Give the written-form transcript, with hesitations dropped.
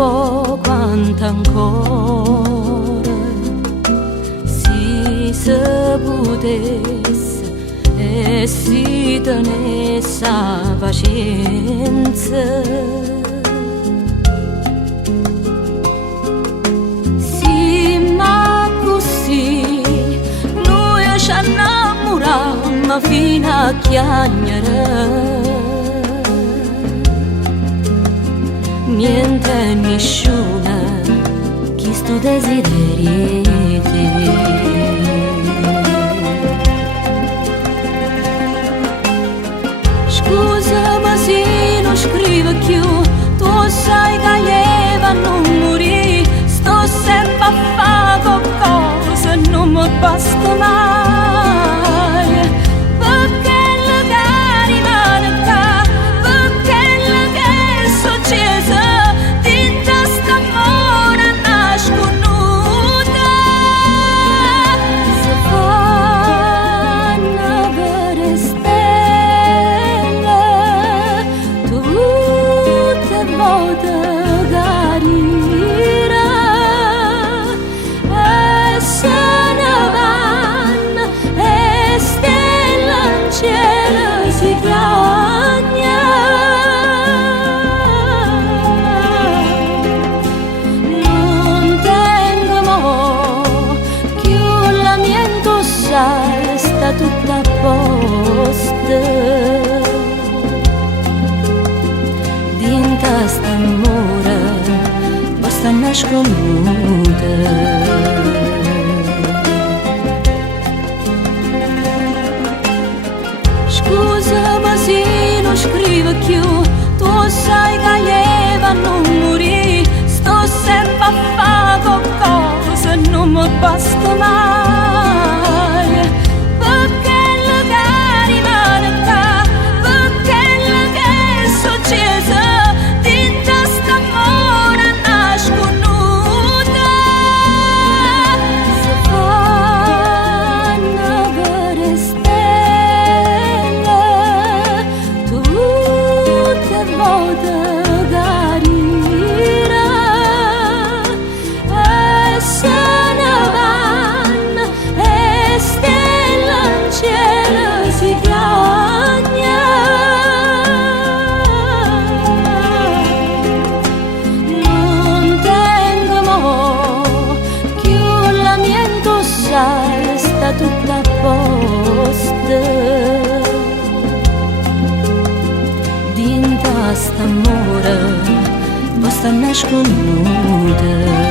po' quanto ancora si potesse e si tenesse pazienza, sì, ma così noi ci innamorammo fino a chiagnere. Niente e nessuna chi sto desideri te. Scusami se non scrivo più, tu sai che io non morì, sto sempre a fare qualcosa, non mi basta mai, perché le cari rimane qua, perché le che è successo. Sta tutta a posto, dinta st'amore basta nasconuta. Scusami se non scrivo più, tu sai che io non morì, sto sempre a fare qualcosa, non mi basta mai, perché le cari rimane qua, perché le che è successo, dinta st'amore nasconuta. Si fanno vedere stelle tutte volte carina, e se ne vanno e stelle in cielo si chiagna. Non tengo mo più lamento, sai, sta tutta a posto, dinta st'amore basta nasconuta.